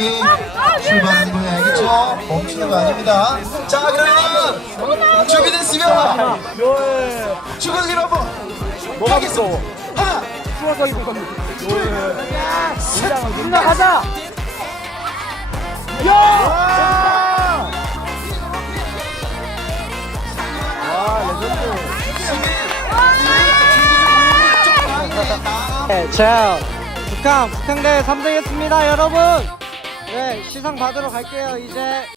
출발하는 거야, 알겠죠? 멈추는 거 아닙니다. 자, 그러면 준비됐으면 주근기로 한번 가겠습니다. 하나, 둘, 가자. 네, 자, 북한대회 3등 했습니다, 여러분. 네, 시상 받으러 갈게요, 이제.